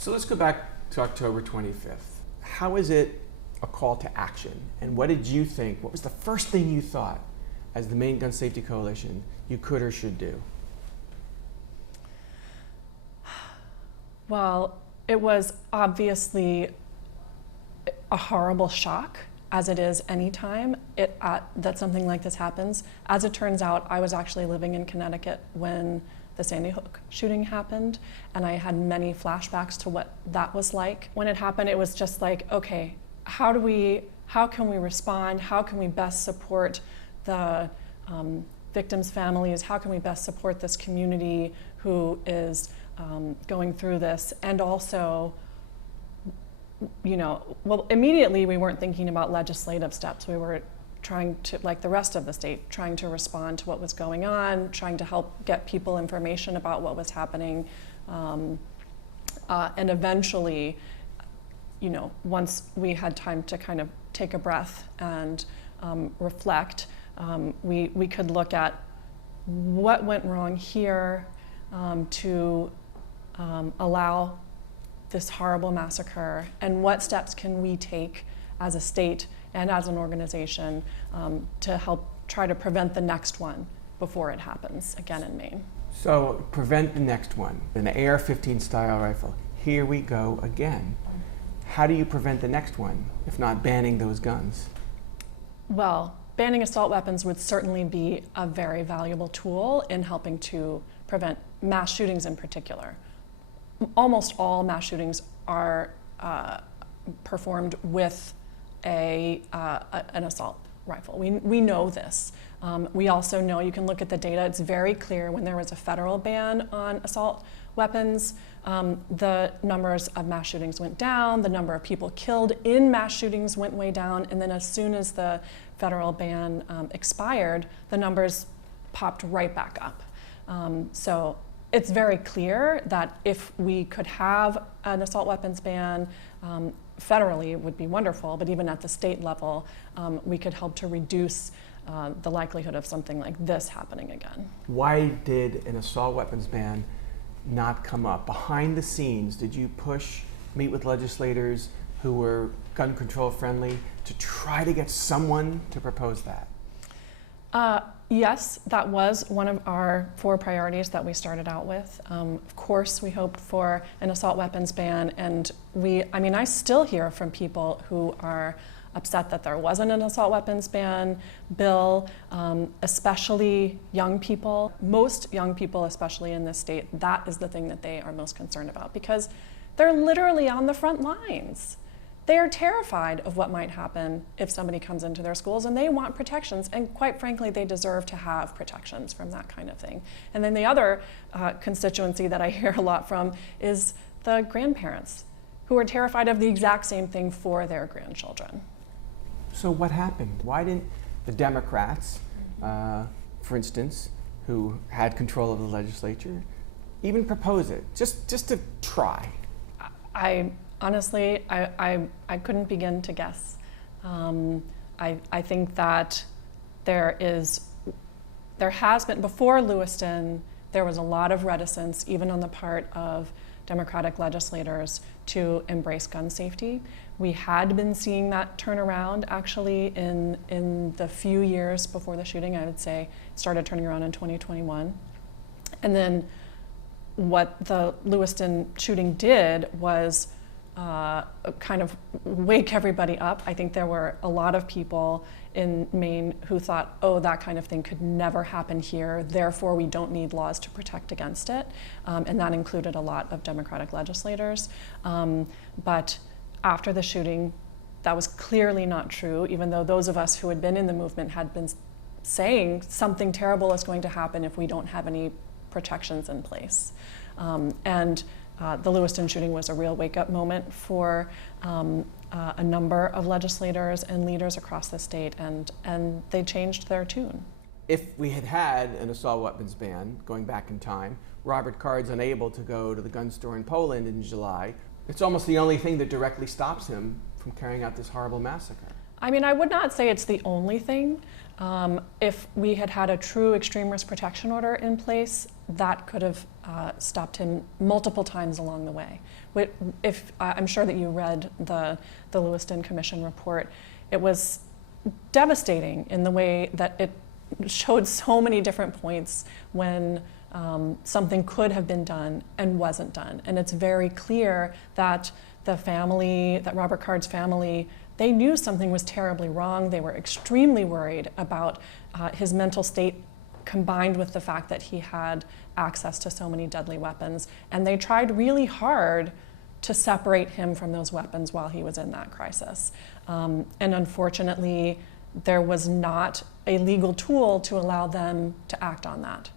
So let's go back to October 25th. How is it a call to action? And what did you think? What was the first thing you thought as the Maine Gun Safety Coalition you could or should do? Well, it was obviously a horrible shock, as it is anytime that something like this happens. As it turns out, I was actually living in Connecticut when the Sandy Hook shooting happened, and I had many flashbacks to what that was like. When it happened, it was just like, okay, how can we respond? How can we best support the victims' families? How can we best support this community who is going through this? And also, well, immediately we weren't thinking about legislative steps. We were trying to, like the rest of the state, trying to respond to what was going on, trying to help get people information about what was happening. And eventually, once we had time to kind of take a breath and reflect, we could look at what went wrong here to allow this horrible massacre, and what steps can we take as a state and as an organization to help try to prevent the next one before it happens again in Maine. So prevent the next one, an AR-15 style rifle. Here we go again. How do you prevent the next one, if not banning those guns? Well, banning assault weapons would certainly be a very valuable tool in helping to prevent mass shootings in particular. Almost all mass shootings are performed with an assault rifle. We know this. We also know, you can look at the data, it's very clear when there was a federal ban on assault weapons, the numbers of mass shootings went down, the number of people killed in mass shootings went way down, and then as soon as the federal ban expired, the numbers popped right back up. So it's very clear that if we could have an assault weapons ban federally, it would be wonderful, but even at the state level, we could help to reduce the likelihood of something like this happening again. Why did an assault weapons ban not come up? Behind the scenes, did you meet with legislators who were gun control friendly to try to get someone to propose that? Yes, that was one of our 4 priorities that we started out with. Of course, we hoped for an assault weapons ban, and I still hear from people who are upset that there wasn't an assault weapons ban bill, especially young people. Most young people, especially in this state, that is the thing that they are most concerned about, because they're literally on the front lines. They are terrified of what might happen if somebody comes into their schools, and they want protections, and quite frankly, they deserve to have protections from that kind of thing. And then the other constituency that I hear a lot from is the grandparents, who are terrified of the exact same thing for their grandchildren. So what happened? Why didn't the Democrats, for instance, who had control of the legislature, even propose it, just to try? Honestly, I couldn't begin to guess. I think that there has been, before Lewiston, there was a lot of reticence, even on the part of Democratic legislators, to embrace gun safety. We had been seeing that turn around actually in the few years before the shooting. I would say it started turning around in 2021. And then what the Lewiston shooting did was kind of wake everybody up. I think there were a lot of people in Maine who thought, oh, that kind of thing could never happen here, therefore we don't need laws to protect against it. And that included a lot of Democratic legislators. But after the shooting, that was clearly not true, even though those of us who had been in the movement had been saying something terrible is going to happen if we don't have any protections in place. The Lewiston shooting was a real wake-up moment for a number of legislators and leaders across the state, and they changed their tune. If we had had an assault weapons ban going back in time, Robert Card's unable to go to the gun store in Poland in July. It's almost the only thing that directly stops him from carrying out this horrible massacre. I mean, I would not say it's the only thing. If we had had a true extreme risk protection order in place, that could have stopped him multiple times along the way. If I'm sure that you read the Lewiston Commission report, it was devastating in the way that it showed so many different points when something could have been done and wasn't done. And it's very clear that the family, that Robert Card's family, they knew something was terribly wrong. They were extremely worried about his mental state combined with the fact that he had access to so many deadly weapons. And they tried really hard to separate him from those weapons while he was in that crisis. And unfortunately, there was not a legal tool to allow them to act on that.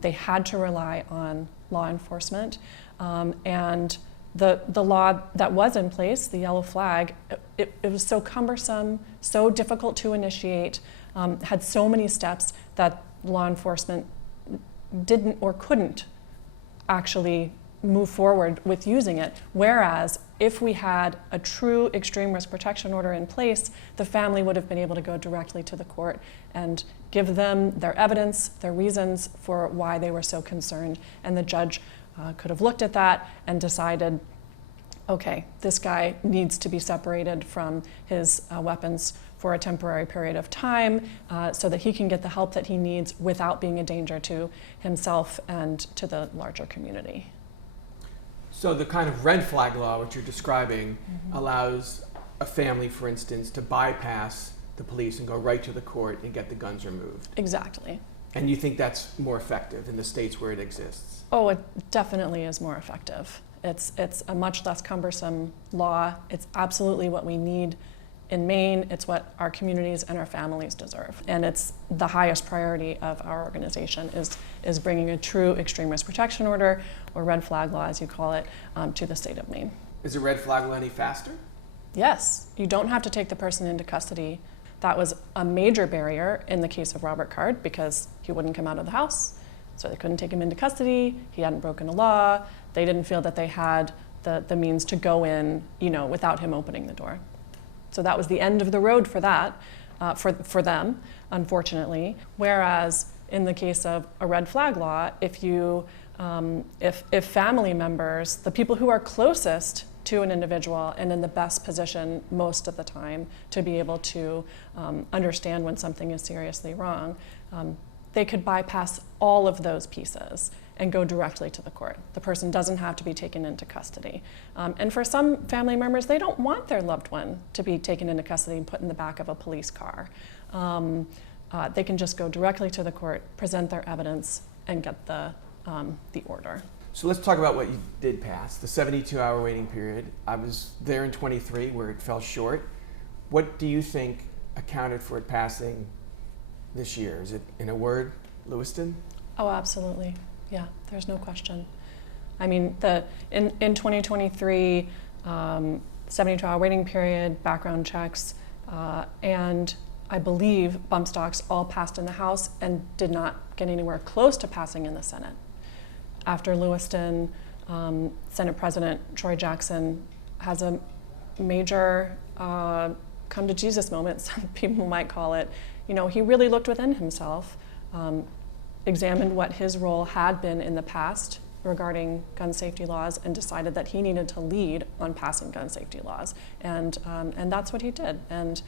They had to rely on law enforcement. And the law that was in place, the yellow flag, it was so cumbersome, so difficult to initiate, had so many steps that law enforcement didn't or couldn't actually move forward with using it. Whereas if we had a true extreme risk protection order in place, the family would have been able to go directly to the court and give them their evidence, their reasons for why they were so concerned, and the judge could have looked at that and decided, okay, this guy needs to be separated from his weapons for a temporary period of time so that he can get the help that he needs without being a danger to himself and to the larger community. So the kind of red flag law, which you're describing, allows a family, for instance, to bypass the police and go right to the court and get the guns removed. Exactly. And you think that's more effective in the states where it exists? Oh, it definitely is more effective. It's a much less cumbersome law. It's absolutely what we need in Maine. It's what our communities and our families deserve. And it's the highest priority of our organization is bringing a true extreme risk protection order, or red flag law as you call it, to the state of Maine. Is a red flag law any faster? Yes, you don't have to take the person into custody. That was a major barrier in the case of Robert Card because he wouldn't come out of the house. So they couldn't take him into custody. He hadn't broken a law. They didn't feel that they had the means to go in, without him opening the door. So that was the end of the road for that, for them, unfortunately. Whereas in the case of a red flag law, if family members, the people who are closest to an individual and in the best position most of the time to be able to understand when something is seriously wrong, they could bypass all of those pieces and go directly to the court. The person doesn't have to be taken into custody. And for some family members, they don't want their loved one to be taken into custody and put in the back of a police car. They can just go directly to the court, present their evidence, and get the order. So let's talk about what you did pass, the 72-hour waiting period. I was there in 23 where it fell short. What do you think accounted for it passing this year? Is it, in a word, Lewiston? Oh, absolutely. Yeah, there's no question. I mean, in 2023, 72-hour waiting period, background checks, and I believe bump stocks all passed in the House and did not get anywhere close to passing in the Senate. After Lewiston, Senate President Troy Jackson has a major come to Jesus moment, some people might call it. He really looked within himself, examined what his role had been in the past regarding gun safety laws, and decided that he needed to lead on passing gun safety laws. And that's what he did. And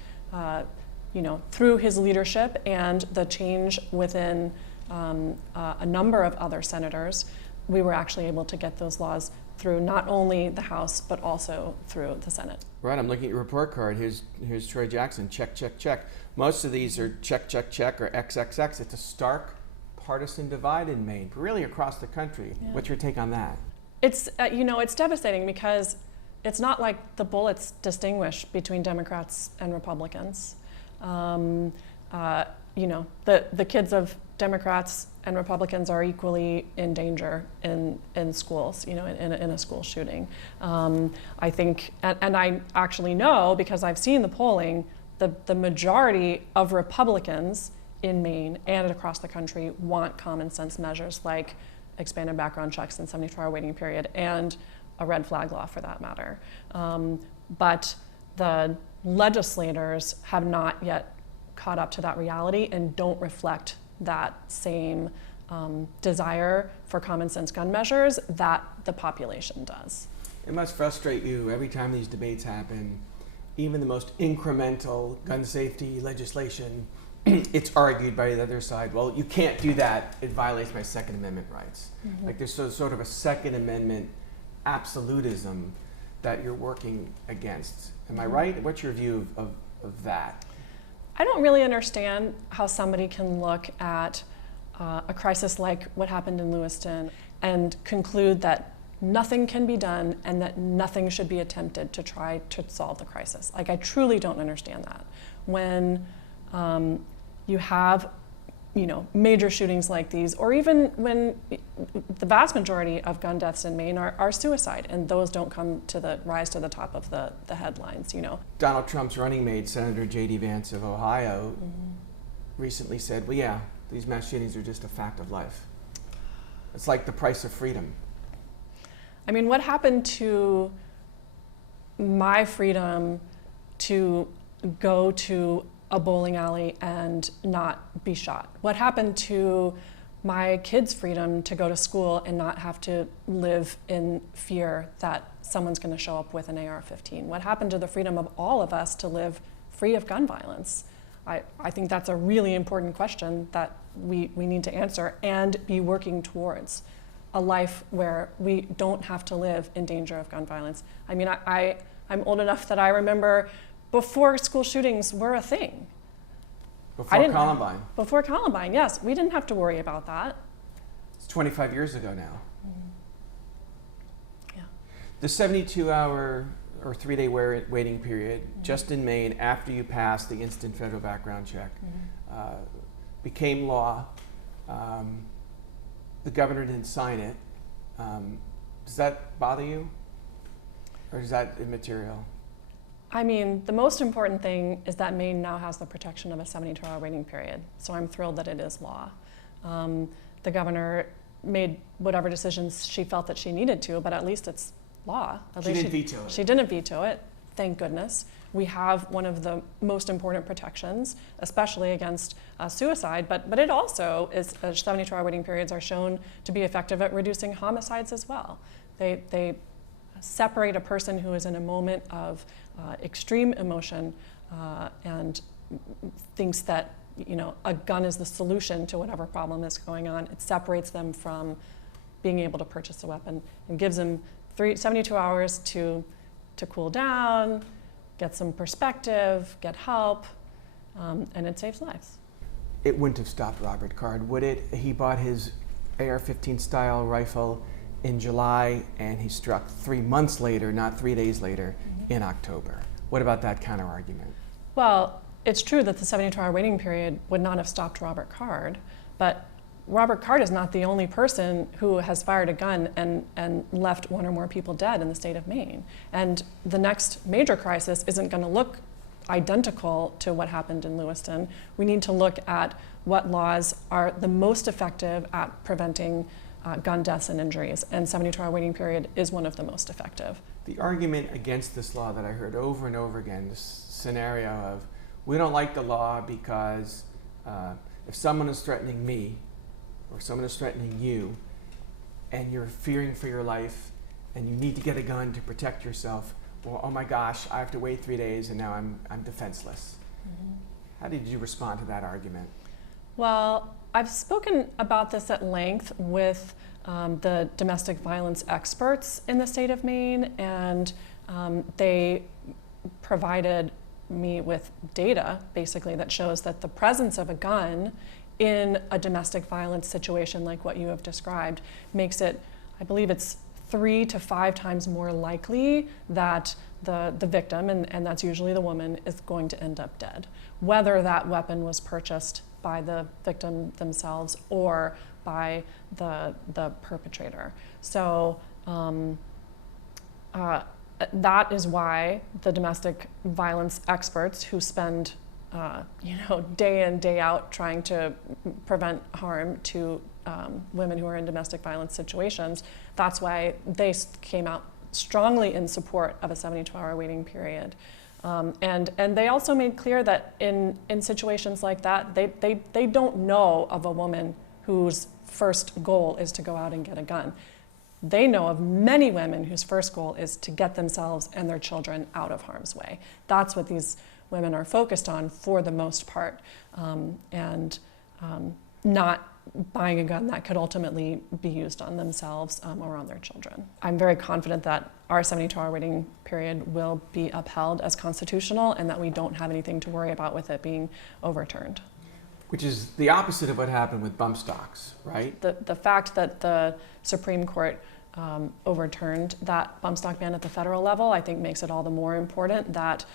through his leadership and the change within a number of other senators, we were actually able to get those laws through not only the House, but also through the Senate. Right, I'm looking at your report card. Here's Troy Jackson, check, check, check. Most of these are check, check, check, or XXX. It's a stark partisan divide in Maine, really across the country. Yeah. What's your take on that? It's, it's devastating because it's not like the bullets distinguish between Democrats and Republicans. The kids of Democrats and Republicans are equally in danger in schools, in a school shooting. I think, and I actually know because I've seen the polling, the majority of Republicans in Maine and across the country want common sense measures like expanded background checks and 72-hour waiting period and a red flag law for that matter. But the legislators have not yet caught up to that reality and don't reflect that same desire for common sense gun measures that the population does. It must frustrate you every time these debates happen, even the most incremental gun safety legislation, it's argued by the other side, well, you can't do that, it violates my Second Amendment rights. Mm-hmm. Like there's sort of a Second Amendment absolutism that you're working against. Am I right? What's your view of that? I don't really understand how somebody can look at a crisis like what happened in Lewiston and conclude that nothing can be done and that nothing should be attempted to try to solve the crisis. Like, I truly don't understand that. When you have, major shootings like these, or even when the vast majority of gun deaths in Maine are suicide, and those don't rise to the top of the headlines, Donald Trump's running mate, Senator J.D. Vance of Ohio, recently said, well, yeah, these mass shootings are just a fact of life. It's like the price of freedom. I mean, what happened to my freedom to go to a bowling alley and not be shot? What happened to my kids' freedom to go to school and not have to live in fear that someone's going to show up with an AR-15? What happened to the freedom of all of us to live free of gun violence? I think that's a really important question that we need to answer and be working towards. A life where we don't have to live in danger of gun violence. I mean, I'm old enough that I remember before school shootings were a thing. Before Columbine. Before Columbine, yes. We didn't have to worry about that. It's 25 years ago now. Yeah. The 72-hour or 3-day waiting period, just in Maine, after you pass the instant federal background check, became law. The governor didn't sign it. Does that bother you? Or is that immaterial? I mean, the most important thing is that Maine now has the protection of a 72-hour waiting period. So I'm thrilled that it is law. The governor made whatever decisions she felt that she needed to, but at least it's law. She didn't veto it. She didn't veto it, thank goodness. We have one of the most important protections, especially against suicide, but it also is, 72-hour waiting periods are shown to be effective at reducing homicides as well. They separate a person who is in a moment of extreme emotion and thinks that a gun is the solution to whatever problem is going on. It separates them from being able to purchase a weapon and gives them 72 hours to cool down, get some perspective, get help, and it saves lives. It wouldn't have stopped Robert Card, would it? He bought his AR-15 style rifle in July, and he struck 3 months later, not 3 days later, in October. What about that counter argument? Well, it's true that the 72-hour waiting period would not have stopped Robert Card, but Robert Card is not the only person who has fired a gun and left one or more people dead in the state of Maine. And the next major crisis isn't going to look identical to what happened in Lewiston. We need to look at what laws are the most effective at preventing gun deaths and injuries, and 72-hour waiting period is one of the most effective. The argument against this law that I heard over and over again, this scenario of, we don't like the law because if someone is threatening me, or someone is threatening you, and you're fearing for your life, and you need to get a gun to protect yourself, well, oh my gosh, I have to wait 3 days and now I'm defenseless. How did you respond to that argument? Well, I've spoken about this at length with the domestic violence experts in the state of Maine, and they provided me with data, basically, that shows that the presence of a gun in a domestic violence situation like what you have described makes it, I believe it's 3 to 5 times more likely that the victim, and that's usually the woman, is going to end up dead, whether that weapon was purchased by the victim themselves or by the perpetrator. So that is why the domestic violence experts who spend day in, day out trying to prevent harm to women who are in domestic violence situations, that's why they came out strongly in support of a 72-hour waiting period. And they also made clear that in situations like that, they don't know of a woman whose first goal is to go out and get a gun. They know of many women whose first goal is to get themselves and their children out of harm's way. That's what these women are focused on for the most part, and not buying a gun that could ultimately be used on themselves or on their children. I'm very confident that our 72-hour waiting period will be upheld as constitutional and that we don't have anything to worry about with it being overturned. Which is the opposite of what happened with bump stocks, right? The fact that the Supreme Court overturned that bump stock ban at the federal level, I think makes it all the more important that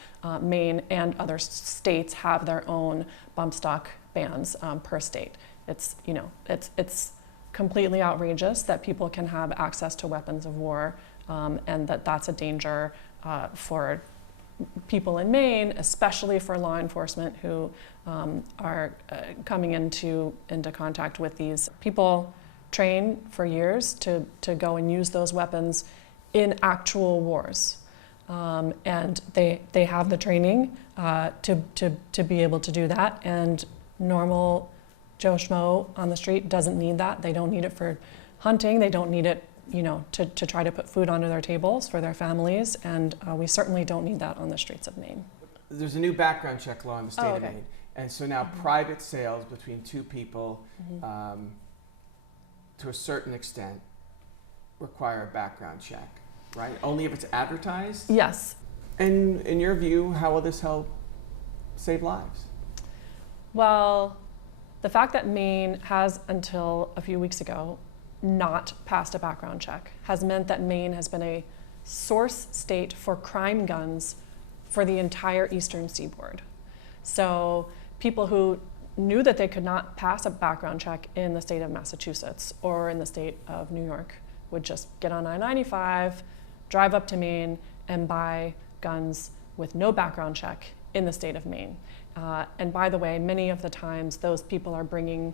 Maine and other states have their own bump stock bans per state. It's completely outrageous that people can have access to weapons of war, and that's a danger for people in Maine, especially for law enforcement who are coming into contact with these people. Train for years to go and use those weapons in actual wars, and they have the training to be able to do that. And normal Joe Schmo on the street doesn't need that. They don't need it for hunting. They don't need it, to try to put food onto their tables for their families. And we certainly don't need that on the streets of Maine. There's a new background check law in the state Oh, of okay. Maine, and so now private sales between two people, to a certain extent, require a background check, right? Only if it's advertised? Yes. And in your view, how will this help save lives? Well, the fact that Maine has, until a few weeks ago, not passed a background check has meant that Maine has been a source state for crime guns for the entire eastern seaboard. So people who knew that they could not pass a background check in the state of Massachusetts or in the state of New York would just get on I-95, drive up to Maine, and buy guns with no background check in the state of Maine. And by the way, many of the times those people are bringing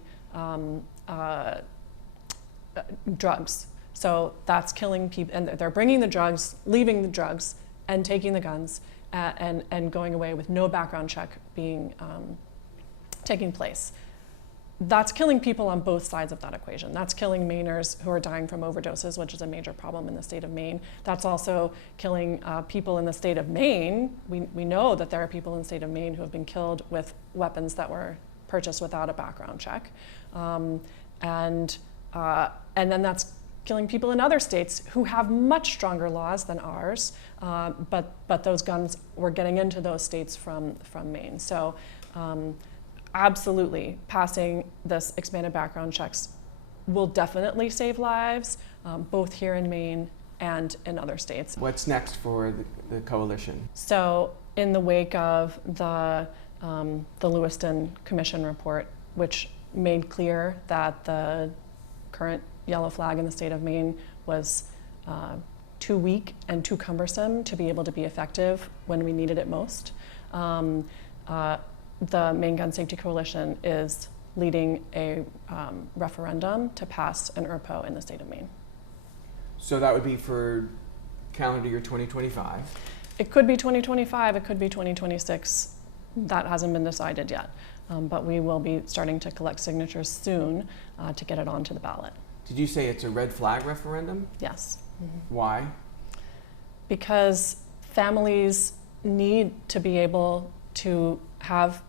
drugs. So that's killing people, and they're bringing the drugs, leaving the drugs, and taking the guns, and going away with no background check being taking place. That's killing people on both sides of that equation. That's killing Mainers who are dying from overdoses, which is a major problem in the state of Maine. That's also killing people in the state of Maine. We know that there are people in the state of Maine who have been killed with weapons that were purchased without a background check. And then that's killing people in other states who have much stronger laws than ours, but those guns were getting into those states from Maine. So absolutely, passing this expanded background checks will definitely save lives, both here in Maine and in other states. What's next for the coalition? So in the wake of the Lewiston Commission report, which made clear that the current yellow flag in the state of Maine was too weak and too cumbersome to be able to be effective when we needed it most, the Maine Gun Safety Coalition is leading a referendum to pass an ERPO in the state of Maine. So that would be for calendar year 2025? It could be 2025, it could be 2026. That hasn't been decided yet. But we will be starting to collect signatures soon to get it onto the ballot. Did you say it's a red flag referendum? Yes. Mm-hmm. Why? Because families need to be able to have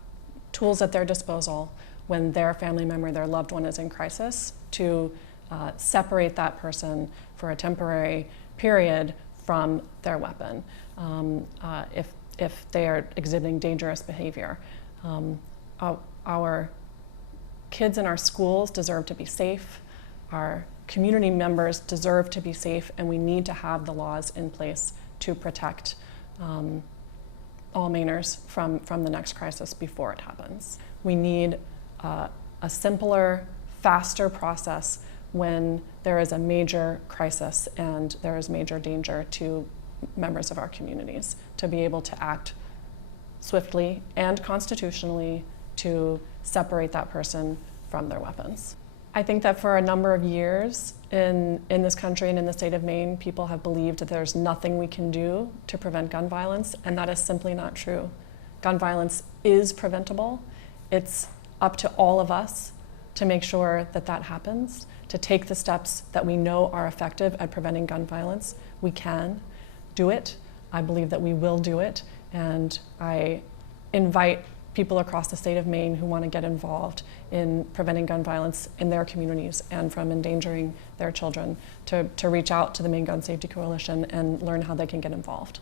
tools at their disposal when their family member, their loved one is in crisis, to separate that person for a temporary period from their weapon if they are exhibiting dangerous behavior. Our kids in our schools deserve to be safe. Our community members deserve to be safe, and we need to have the laws in place to protect all Mainers from the next crisis before it happens. We need a simpler, faster process when there is a major crisis and there is major danger to members of our communities to be able to act swiftly and constitutionally to separate that person from their weapons. I think that for a number of years in this country and in the state of Maine, people have believed that there's nothing we can do to prevent gun violence, and that is simply not true. Gun violence is preventable. It's up to all of us to make sure that that happens, to take the steps that we know are effective at preventing gun violence. We can do it. I believe that we will do it, and I invite people across the state of Maine who want to get involved in preventing gun violence in their communities and from endangering their children to reach out to the Maine Gun Safety Coalition and learn how they can get involved.